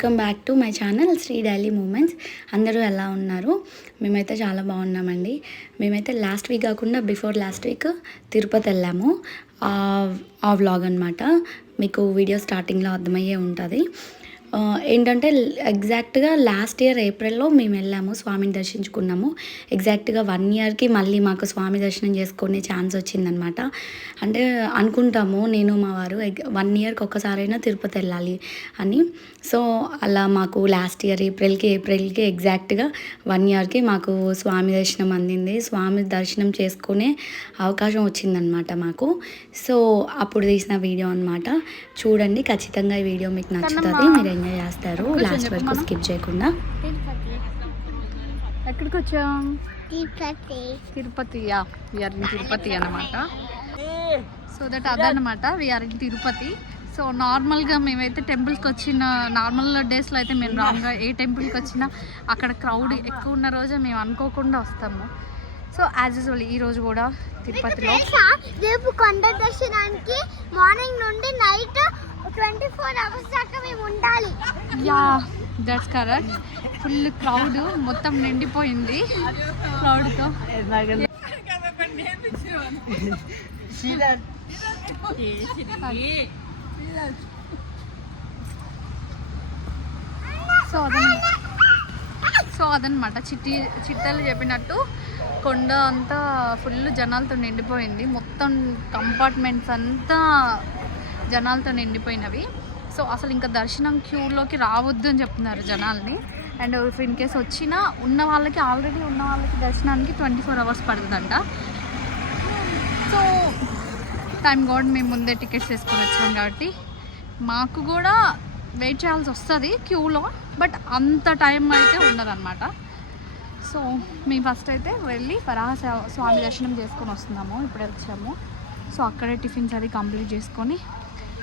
Welcome back to my channel Sri daily moments. అందరూ ఎలా ఉన్నారు? మేమైతే చాలా బాగున్నామండి. మేమైతే లాస్ట్ వీక్ కాకుండా బిఫోర్ లాస్ట్ వీక్ తిరుపతి వెళ్ళాము. ఆ వ్లాగ్ అనమాట. మీకు వీడియో స్టార్టింగ్లో అర్థమయ్యే ఉంటుంది. ఏంటంటే ఎగ్జాక్ట్గా లాస్ట్ ఇయర్ ఏప్రిల్లో మేము వెళ్ళాము, స్వామిని దర్శించుకున్నాము. ఎగ్జాక్ట్గా 1 ఇయర్కి మళ్ళీ మాకు స్వామి దర్శనం చేసుకునే ఛాన్స్ వచ్చిందనమాట. అంటే అనుకుంటాము నేను మా వారు 1 ఇయర్కి ఒక్కసారైనా తిరుపతి వెళ్ళాలి అని. సో అలా మాకు లాస్ట్ ఇయర్ ఏప్రిల్కి ఎగ్జాక్ట్గా 1 ఇయర్కి మాకు స్వామి దర్శనం అందింది. స్వామి దర్శనం చేసుకునే అవకాశం వచ్చిందనమాట మాకు. సో అప్పుడు తీసిన వీడియో అనమాట. చూడండి, ఖచ్చితంగా ఈ వీడియో మీకు నచ్చుతుంది, మీరు ఎంజాయ్ చేస్తారు లాస్ట్ వరకు స్కిప్ చేయకుండా. ఎక్కడికి వచ్చాం? తిరుపతి. వీఆర్ ఇన్ తిరుపతి అనమాట. సో దట్ అదనమాట, వీఆర్ ఇన్ తిరుపతి. సో నార్మల్గా మేమైతే టెంపుల్కి వచ్చిన నార్మల్ డేస్లో అయితే మేము రాంగ్గా ఏ టెంపుల్కి వచ్చినా అక్కడ క్రౌడ్ ఎక్కువ ఉన్న రోజే మేము అనుకోకుండా వస్తాము. సో యాజ్ యూజువల్ ఈరోజు కూడా తిరుపతిలో రేపు కొండ దర్శనానికి మార్నింగ్ నుండి నైట్ 24 hours దాకా మేము ఉండాలి. Yeah, that's correct. Full crowd మొత్తం నిండిపోయింది క్రౌడ్తో. సో అదనమాట, చిట్టలు చెప్పినట్టు కొండ అంతా ఫుల్ జనాలతో నిండిపోయింది. మొత్తం కంపార్ట్మెంట్స్ అంతా జనాలతో నిండిపోయినవి. సో అసలు ఇంకా దర్శనం క్యూలోకి రావద్దు అని చెప్తున్నారు జనాల్ని. అండ్ ఇన్ కేస్ వచ్చినా ఆల్రెడీ ఉన్న వాళ్ళకి దర్శనానికి 24 hours పడుతుందంట. సో టైం గాడ్ మేము ముందే టికెట్స్ వేసుకొని వచ్చాం కాబట్టి మాకు కూడా వెయిట్ చేయాల్సి వస్తుంది క్యూలో, బట్ అంత టైం అయితే ఉండదన్నమాట. సో మేము ఫస్ట్ అయితే వెళ్ళి వరాహ స్వామి దర్శనం చేసుకొని వస్తున్నాము. ఇప్పుడే వచ్చాము. సో అక్కడే టిఫిన్స్ అది కంప్లీట్ చేసుకొని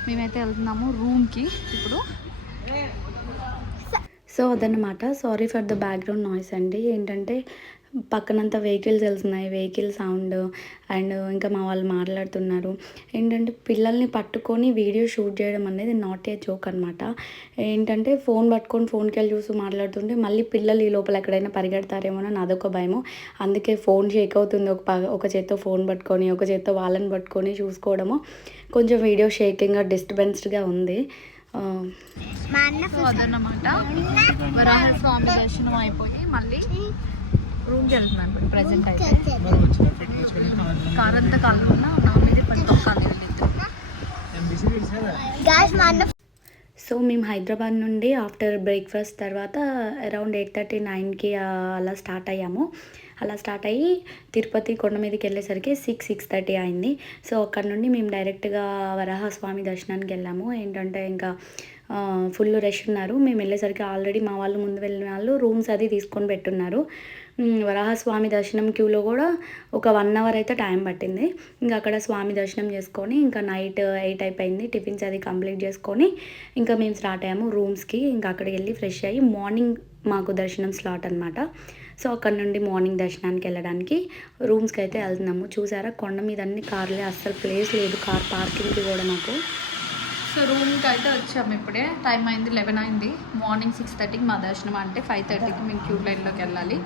మేమైతే వెళ్తున్నాము రూమ్కి ఇప్పుడు. సో అదనమాట. Sorry for the background noise అండి. ఏంటంటే పక్కనంతా వెహికల్స్ వెళ్తున్నాయి, వెహికల్ సౌండ్, అండ్ ఇంకా మా వాళ్ళు మాట్లాడుతున్నారు. ఏంటంటే పిల్లల్ని పట్టుకొని వీడియో షూట్ చేయడం అనేది నాట్ ఏ జోక్ అనమాట. ఏంటంటే ఫోన్ పట్టుకొని ఫోన్కి వెళ్ళి చూసి మాట్లాడుతుంటే మళ్ళీ పిల్లలు ఈ లోపల ఎక్కడైనా పరిగెడతారేమో అని అదొక భయము. అందుకే ఫోన్ షేక్ అవుతుంది. ఒక చేత్తో ఫోన్ పట్టుకొని ఒక చేత్తో వాళ్ళని పట్టుకొని చూసుకోవడము కొంచెం వీడియో షేకింగ్గా డిస్టర్బెన్స్డ్గా ఉంది. అదన్నమాట, వరాహ స్వామి దర్శనం అయిపోయి మళ్ళీ రూమ్కి వెళ్తున్నాను ఇప్పుడు ప్రజెంట్ అయితే. కారంతా కాకుండా నా మీద పట్టుకోవాలి. సో మేము హైదరాబాద్ నుండి ఆఫ్టర్ బ్రేక్ఫాస్ట్ తర్వాత అరౌండ్ 8:30-9కి అలా స్టార్ట్ అయ్యాము. అలా స్టార్ట్ అయ్యి తిరుపతి కొండ మీదకి వెళ్ళేసరికి 6:30 అయింది. సో అక్కడ నుండి మేము డైరెక్ట్గా వరాహస్వామి దర్శనానికి వెళ్ళాము. ఏంటంటే ఇంకా ఫుల్ రష్ ఉన్నారు. మేము వెళ్ళేసరికి ఆల్రెడీ మా వాళ్ళు ముందు వెళ్ళిన వాళ్ళు రూమ్స్ అది తీసుకొని పెట్టున్నారు. వరాహస్వామి దర్శనం క్యూలో కూడా ఒక 1 hour అయితే టైం పట్టింది. ఇంకా అక్కడ స్వామి దర్శనం చేసుకొని ఇంకా నైట్ 8 అయిపోయింది. టిఫిన్స్ అది కంప్లీట్ చేసుకొని ఇంకా మేము స్టార్ట్ అయ్యాము రూమ్స్కి. ఇంకా అక్కడికి వెళ్ళి ఫ్రెష్ అయ్యి మార్నింగ్ మాకు దర్శనం స్లాట్ అనమాట. సో అక్కడ నుండి మార్నింగ్ దర్శనానికి వెళ్ళడానికి రూమ్స్కి అయితే వెళ్తున్నాము. చూసారా, కొండ మీద అన్ని కార్లే, అస్సలు ప్లేస్ లేదు కార్ పార్కింగ్కి కూడా మాకు. సో రూమ్కి అయితే వచ్చాము. ఇప్పుడే టైం అయింది 11 అయింది. మార్నింగ్ 6:30కి మా దర్శనం, అంటే 5:30కి మేము క్యూ లైన్లోకి వెళ్ళాలి.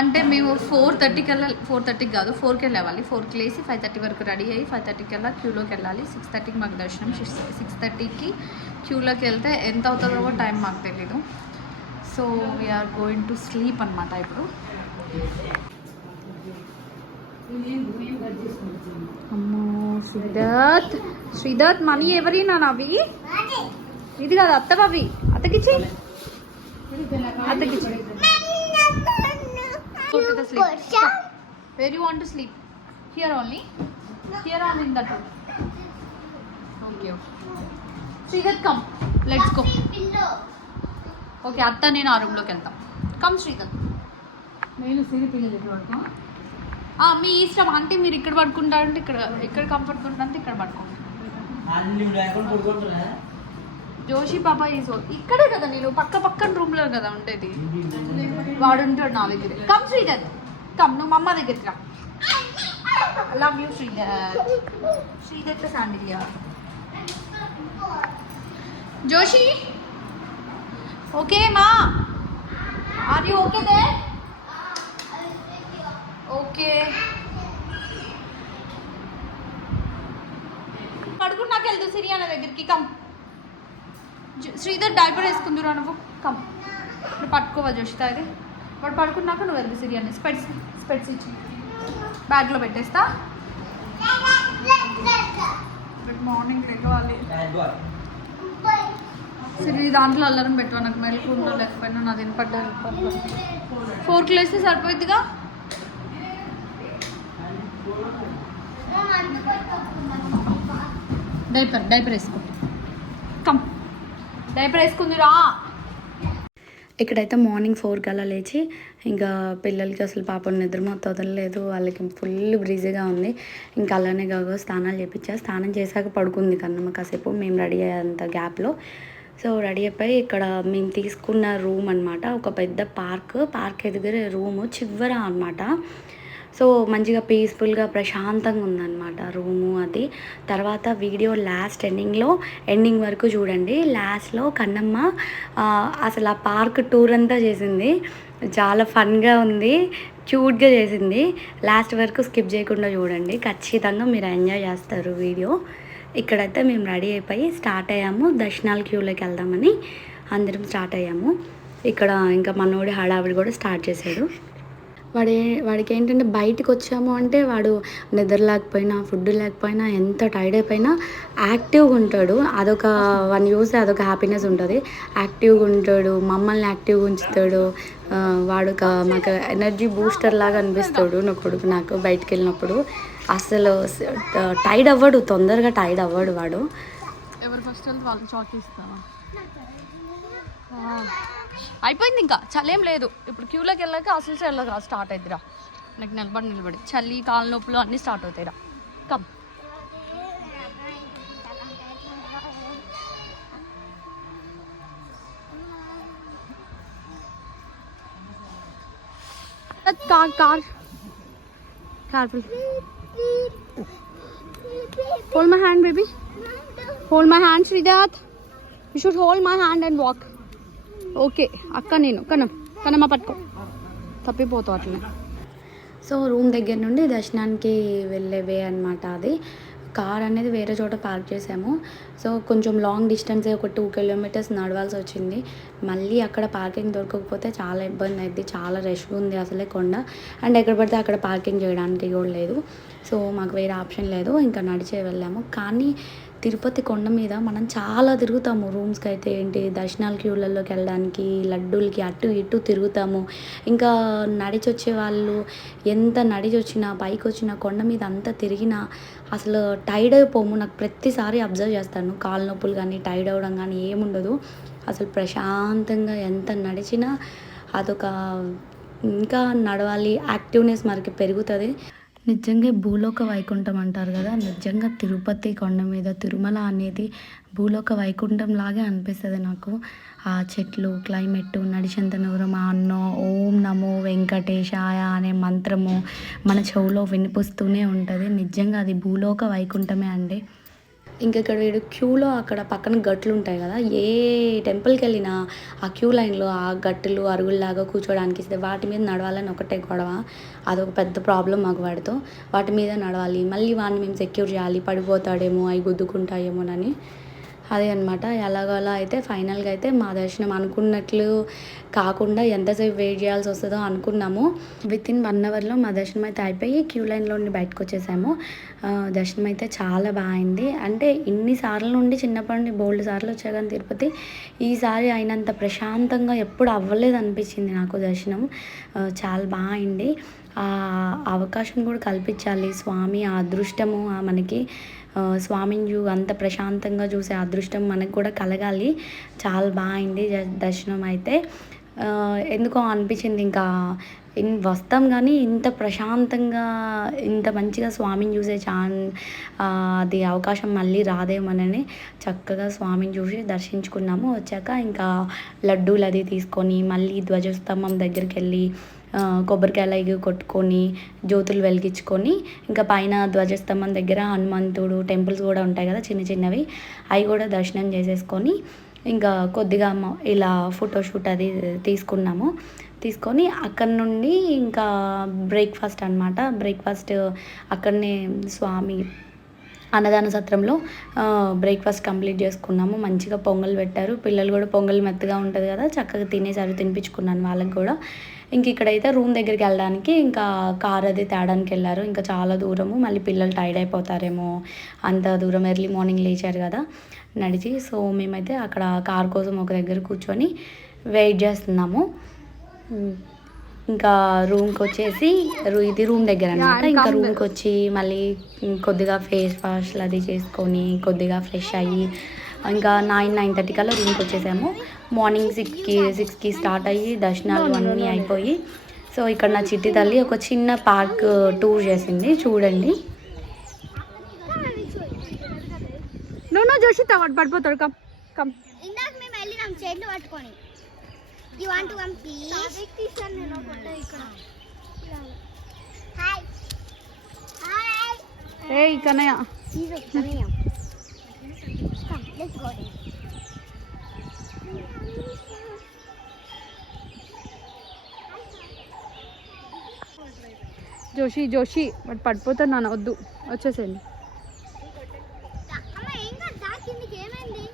అంటే మేము 4:30కి వెళ్ళాలి. 4:30కి కాదు, 4కి వెళ్ళాలి. 4కి లేసి 5:30 వరకు రెడీ అయ్యి 5:30కి వెళ్ళాలి, క్యూలోకి వెళ్ళాలి. 6:30కి మాకు దర్శనం. 6:30కి క్యూలోకి వెళ్తే ఎంత అవుతుందో టైం మాకు తెలీదు. So we are going to sleep అనమాట ఇప్పుడు. అమ్మో శ్రీదత్ మనీ ఎవరినా నావి? ఇది కాదు అత్తవి, అత్తకిచ్చి Go to the sleep. Stop. Where you want to sleep? Here only? Here or in that room? Okay. Sridhar, come. Let's go. Okay, అత్త నేను ఆ రూమ్లోకి వెళ్తాం. కమ్ శ్రీధర్. నేను సిరి పిల్లలు ఎక్కడ పడుకో? మీ ఇష్టం. అంటే మీరు ఇక్కడ పడుకుంటారంటే ఇక్కడ కంఫర్ట్ ఉంటుందంటే ఇక్కడ పడుకోండి. జోషి పాప ఇక్కడే కదా, నేను పక్కన రూమ్లో కదా ఉండేది. వాడు ఉంటాడు నా దగ్గర. Come Sridhar, come. నువ్వు మమ్మ దగ్గరికి రా. Love you Sridhar Sandilya. Joshi okay మా ఆర్ యూ ఓకే దే ఓకే పడుకున్నాక వెళ్దు సిరియానా దగ్గరికి కమ్ శ్రీధర్ డైపర్ వేసుకుందురా నువ్వు కమ్ నువ్వు పట్టుకోవాలి జోషిత ఇది వాడు పడుకున్నాక నువ్వు వెళ్దు సిరియాని స్పెట్స్ ఇచ్చి బ్యాగ్లో పెట్టేస్తా గుడ్ మార్నింగ్ లేవాలి సరే దాంట్లో అల్లరం పెట్టువా నాకు మెలుకుంటూ లేకపోయినా నాది వినపడ్డా 4 లేస్తే సరిపోద్దిగా డైపర్ వేసుకో కమ్ డైపర్ వేసుకుందిరా. ఇక్కడైతే మార్నింగ్ 4 కల్లా లేచి ఇంకా పిల్లలకి అసలు పాపం నిద్ర మొత్తం వదలలేదు, వాళ్ళకి ఫుల్ బ్రీజీగా ఉంది. ఇంకా అలానే కాగా స్నానాలు చేయించా. స్నానం చేశాక పడుకుంది కన్నమ్మ కాసేపు మేము రెడీ అయ్యేంత గ్యాప్లో. సో రెడీ అయిపోయి ఇక్కడ మేము తీసుకున్న రూమ్ అనమాట, ఒక పెద్ద పార్క్ ఎదుగురే రూము చివర అనమాట. సో మంచిగా పీస్ఫుల్గా ప్రశాంతంగా ఉందన్నమాట రూము అది. తర్వాత వీడియో లాస్ట్ ఎండింగ్ వరకు చూడండి. లాస్ట్లో కన్నమ్మ అసలు ఆ పార్క్ టూర్ అంతా చేసింది, చాలా ఫన్గా ఉంది, క్యూట్గా చేసింది. లాస్ట్ వరకు స్కిప్ చేయకుండా చూడండి, ఖచ్చితంగా మీరు ఎంజాయ్ చేస్తారు వీడియో. ఇక్కడైతే మేము రెడీ అయిపోయి స్టార్ట్ అయ్యాము, దర్శనాల క్యూలోకి వెళ్దామని అందరం స్టార్ట్ అయ్యాము. ఇక్కడ ఇంకా మనోడి హడావిడి కూడా స్టార్ట్ చేశాడు. వాడికి ఏంటంటే బయటకు వచ్చాము అంటే వాడు నిద్ర లేకపోయినా ఫుడ్ లేకపోయినా ఎంత టైర్డ్ అయిపోయినా యాక్టివ్గా ఉంటాడు. అదొక వన్ చూస్తే అదొక హ్యాపీనెస్ ఉంటుంది. యాక్టివ్గా ఉంటాడు, మమ్మల్ని యాక్టివ్గా ఉంచుతాడు. వాడు మాకు ఎనర్జీ బూస్టర్ లాగా అనిపిస్తాడు నా కొడుకు నాకు. బయటకు వెళ్ళినప్పుడు అసలు టైర్డ్ అవ్వడు, తొందరగా టైర్డ్ అవ్వడు వాడు. ఎవరు ఫస్ట్ వెళ్తే వాళ్ళకి చాక్ ఇస్తావా? అయిపోయింది, ఇంకా చలేం లేదు. ఇప్పుడు క్యూలోకి వెళ్ళాక అసలు వెళ్ళగా స్టార్ట్ అవుతుందిరా. నాకు నిలబడి చలి కాళ్ళ నొప్పులు అన్నీ స్టార్ట్ అవుతాయిరా. Come careful. Hold my hand, baby. Hold my hand, Sridat. You should hold my hand and walk. Okay అక్క నేను కనమ్మ పట్టుకో, తప్పిపోతావు అట్లనే. సో రూమ్ దగ్గర నుండి దర్శనానికి వెళ్ళేవే అనమాట అది. కార్ అనేది వేరే చోట పార్క్ చేసాము. సో కొంచెం లాంగ్ డిస్టెన్స్, ఒక 2 కిలోమీటర్స్ నడవాల్సి వచ్చింది. మళ్ళీ అక్కడ పార్కింగ్ దొరకకపోతే చాలా ఇబ్బంది అయింది, చాలా రష్ ఉంది అసలే కొండ. అండ్ ఎక్కడ పడితే అక్కడ పార్కింగ్ చేయడానికి కూడా లేదు. సో మాకు వేరే ఆప్షన్ లేదు, ఇంకా నడిచే వెళ్ళాము. కానీ తిరుపతి కొండ మీద మనం చాలా తిరుగుతాము. రూమ్స్కి అయితే ఏంటి, దర్శనాల క్యూలలోకి వెళ్ళడానికి, లడ్డూలకి అటు ఇటు తిరుగుతాము. ఇంకా నడిచి వచ్చే వాళ్ళు ఎంత నడిచి వచ్చినా పైకి వచ్చినా కొండ మీద అంతా తిరిగినా అసలు టైర్డ్ అయిపోము. నాకు ప్రతిసారి అబ్జర్వ్ చేస్తాను, కాళ్ళ నొప్పులు కానీ టైర్డ్ అవ్వడం కానీ ఏముండదు. అసలు ప్రశాంతంగా ఎంత నడిచినా అదొక ఇంకా నడవాలి, యాక్టివ్నెస్ మనకి పెరుగుతుంది. నిజంగా భూలోక వైకుంఠం అంటారు కదా, నిజంగా తిరుపతి కొండ మీద తిరుమల అనేది భూలోక వైకుంఠం లాగే అనిపిస్తుంది నాకు. ఆ చెట్లు, క్లైమేట్, నడిచేంత దూరం ఆ ఓం నమో వెంకటేశాయ అనే మంత్రము మన చెవులో వినిపిస్తూనే ఉంటుంది. నిజంగా అది భూలోక వైకుంఠమే అండి. ఇంకెక్కడ వీడు క్యూలో అక్కడ పక్కన గట్లు ఉంటాయి కదా, ఏ టెంపుల్కి వెళ్ళినా ఆ క్యూ లైన్లో ఆ గట్టులు అరుగుల్లాగా కూర్చోడానికి ఇస్తే వాటి మీద నడవాలని ఒకటే గొడవ. అదొక పెద్ద ప్రాబ్లం మాకు వాడితో. వాటి మీద నడవాలి, మళ్ళీ వాడిని మేము సెక్యూర్ చేయాలి, పడిపోతాడేమో, అవి గుద్దుకుంటాయేమోనని. అదే అనమాట. ఎలాగోలా అయితే ఫైనల్గా అయితే మా దర్శనం అనుకున్నట్లు కాకుండా ఎంతసేపు వెయిట్ చేయాల్సి వస్తుందో అనుకున్నాము. వితిన్ 1 అవర్లో మా దర్శనం అయితే అయిపోయి క్యూ లైన్లో నుండి బయటకు వచ్చేసాము. దర్శనం అయితే చాలా బాగుంది. అంటే ఇన్నిసార్లు నుండి చిన్నప్పటి నుండి బోల్డ్ సార్లు వచ్చా కానీ తిరుపతి ఈసారి అయినంత ప్రశాంతంగా ఎప్పుడు అవ్వలేదు అనిపించింది నాకు దర్శనం. చాలా బాగుంది. ఆ అవకాశం కూడా కల్పించాలి స్వామి, ఆ అదృష్టము మనకి స్వామిని అంత ప్రశాంతంగా చూసే అదృష్టం మనకు కూడా కలగాలి. చాలా బాగుంది దర్శనం అయితే. ఎందుకో అనిపించింది ఇంకా వస్తాం కానీ ఇంత ప్రశాంతంగా ఇంత మంచిగా స్వామిని చూసే అది అవకాశం మళ్ళీ రాదేమోనని చక్కగా స్వామిని చూసి దర్శించుకున్నాము. వచ్చాక ఇంకా లడ్డూలు అది తీసుకొని మళ్ళీ ధ్వజస్తంభం దగ్గరికి వెళ్ళి కొబ్బరికాయలు అవి కొట్టుకొని జ్యోతులు వెలిగించుకొని ఇంకా పైన ధ్వజస్తంభం దగ్గర హనుమంతుడు టెంపుల్స్ కూడా ఉంటాయి కదా చిన్న చిన్నవి, అవి కూడా దర్శనం చేసేసుకొని ఇంకా కొద్దిగా ఇలా ఫోటోషూట్ అది తీసుకున్నాము. తీసుకొని అక్కడి నుండి ఇంకా బ్రేక్ఫాస్ట్ అనమాట. బ్రేక్ఫాస్ట్ అక్కడనే స్వామి అన్నదాన సత్రంలో బ్రేక్ఫాస్ట్ కంప్లీట్ చేసుకున్నాము. మంచిగా పొంగల్ పెట్టారు. పిల్లలు కూడా పొంగల్ మెత్తగా ఉంటుంది కదా, చక్కగా తినేసారు. తినిపించుకున్నాను వాళ్ళకి కూడా. ఇంక ఇక్కడైతే రూమ్ దగ్గరికి వెళ్ళడానికి ఇంకా కార్ అది తేడానికి వెళ్ళారు. ఇంకా చాలా దూరము, మళ్ళీ పిల్లలు టైర్డ్ అయిపోతారేమో, అంత దూరం ఎర్లీ మార్నింగ్ లేచారు కదా నడిచి. సో మేమైతే అక్కడ కార్ కోసం ఒక దగ్గర కూర్చొని వెయిట్ చేస్తున్నాము. ఇంకా రూమ్కి వచ్చేసి ఇది రూమ్ దగ్గర అనమాట. ఇంకా రూమ్కి వచ్చి మళ్ళీ కొద్దిగా ఫేస్ వాష్లు అది చేసుకొని కొద్దిగా ఫ్రెష్ అయ్యి ఇంకా 9:30 కల్లా రూమ్కి వచ్చేసాము. మార్నింగ్ 6కి స్టార్ట్ అయ్యి దర్శనాలు అన్నీ అయిపోయి. సో ఇక్కడ నా చిట్టి తల్లి ఒక చిన్న పార్క్ టూర్ చేసింది, చూడండి. నో జోషిత వాడు పడిపోతాడు. Come come. ఇందాక మేము వెళ్ళినాం చేతులు పట్టుకొని. You want to come please? టాపిక్ తీసాను నేను ఫోటో ఇక్కడ. Hi hi. ఏయ్ కన్నయ్య. తీసో Kannayya. Come let's go. Joshi వాడు పడిపోతాడు నాన్న, వద్దు వచ్చేసేయండి. అమ్మ ఏం కాదు, దా కిందికి. ఏమైంది?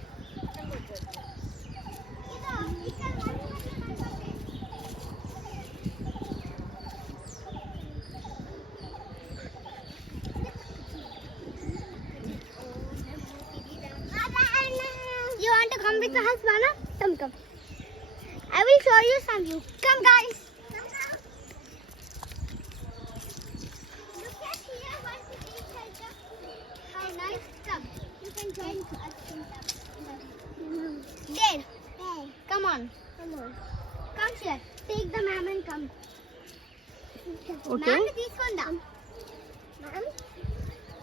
You want to come with us, Mana? Come. I will show you some view. Come, guys. Look at here. What is each other? How nice. Come. You can join us. There. Come on. Come here. Take the ma'am and come. Okay. Ma'am, తీసుకుందాం. Ma'am.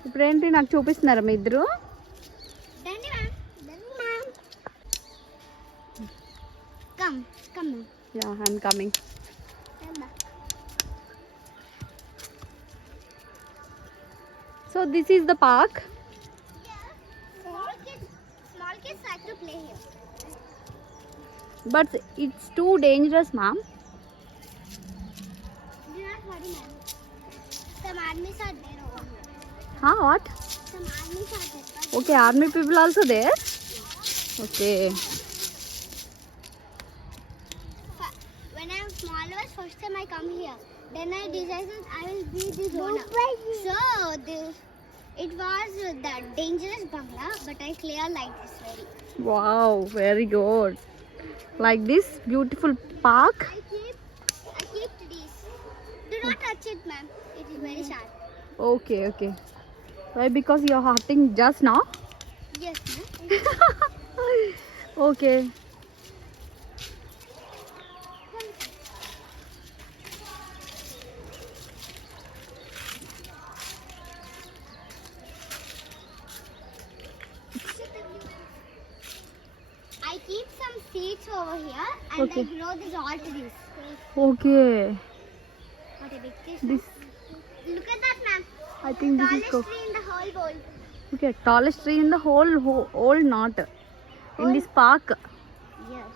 ఇప్పుడేంటి నాకు చూపిస్తున్నారా మీ ఇద్దరు? Dandy ma'am. Come, ma'am. Yeah I'm coming. So this is the park. Small kids like to play here. But it's too dangerous ma'am. Do not worry, ma'am. Some armies are there over here. What? Some armies are there. Okay, army people also there. Okay. When I am small, first time I come here. Then I decided I will be this owner. So it was the dangerous bungalow, but I clear like this very. Wow, very good. Like this beautiful park. I keep these. Do not touch it, ma'am. It is very sharp. Okay. Why? Because you are hurting just now? Yes, ma'am. Okay. I keep some seeds over here and Okay. I grow this all trees. Okay. What a big tree. This, Look at that, ma'am. I think this is Tallest tree in the whole world. okay. Tallest tree in the whole knot in this park. Yes.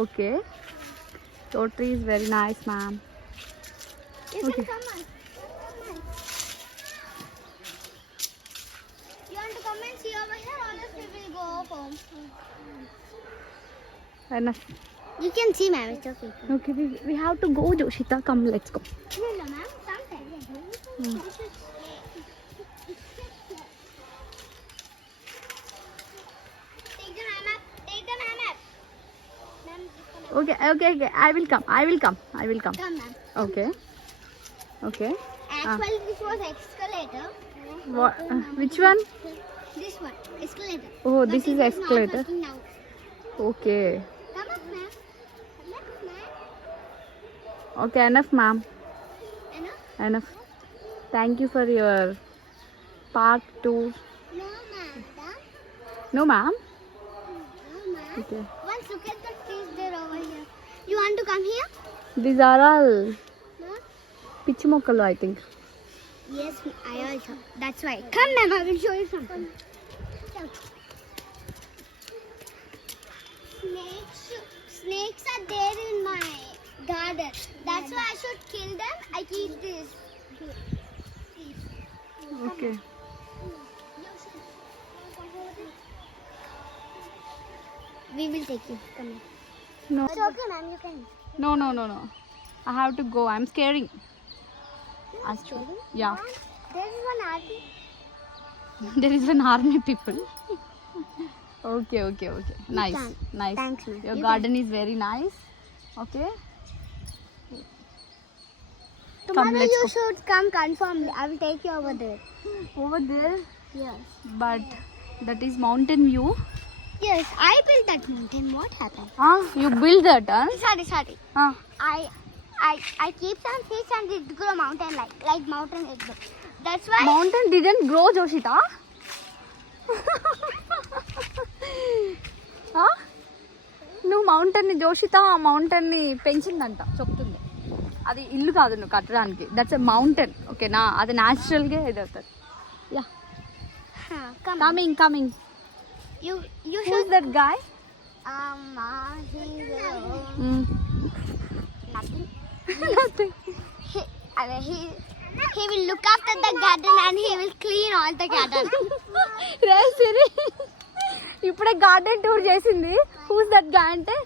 Okay. Your tree is very nice, ma'am. You Okay. can come on. You want to come and see over here or else we will go home? Enough. You can see, ma'am. It's okay. Okay, we have to go, Joshita. Come, let's go. No, ma'am. Sometimes. Take the ma'am up. Take the ma'am up. Ma'am, Okay. I will come. come, ma'am. Okay. Actually, this was escalator. What? Which one? This one, escalator. Oh, But this it is not escalator. working now. Okay. Come up, ma'am. Come up, ma'am. Okay, enough, ma'am. Enough. Thank you for your park tour. No, ma'am. No, ma'am. No, ma'am. Okay. Once look at the trees there over here. You want to come here? These are all No? pichi mokkalu, I think. Yes, I also. That's why. Come, ma'am. I will show you something. snakes are there in my garden. That's why I should kill them. I keep this. Okay We will take you. Come here. No It's okay, ma'am. You can. No no no no I have to go I'm scaring yeah There is one army. there is an army people. Okay. Nice. can. Nice. Thanks, ma'am. Your You garden is very nice. Okay. Tomorrow let's you go. should come confirm. I will take you over there. Over there, Yes. but that is mountain view. Yes, I built that mountain. What happened? You build that, huh? Sorry. I keep some fish and it grow mountain like mountain it grow. That's why. Mountain didn't grow, Joshita. నువ్వు మౌంటైన్ని జోషిత ఆ మౌంటైన్ని పెంచిందంట చెప్తుంది. అది ఇల్లు కాదు నువ్వు కట్టడానికి. That's a mountain, ఓకేనా? అది న్యాచురల్గా ఇది అవుతుంది. Yeah Come. Coming You whose should. That guy? He's nothing. He will look after the garden and he will clean all the garden. సిరి ఇప్పుడే గార్డెన్ టూర్ చేసింది. హూస్ దట్ గాయ్ అంటే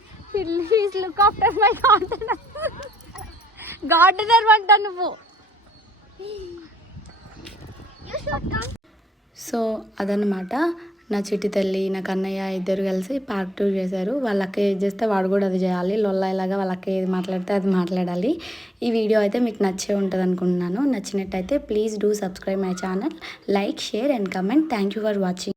he's look after my garden. Gardener అంట నువ్వు. You should come. So అదనమాట నా చిట్టి తల్లి నా కన్నయ్య ఇద్దరు కలిసి పార్క్ టూర్ చేశారు. వాళ్ళకి ఏది చేస్తే వాడు కూడా అది చేయాలి. లొల్లాయిలాగా వాళ్ళకి ఏది మాట్లాడితే అది మాట్లాడాలి. ఈ వీడియో అయితే మీకు నచ్చే ఉంటుంది అనుకుంటున్నాను. నచ్చినట్టయితే please do subscribe my channel, like, share and comment. Thank you for watching.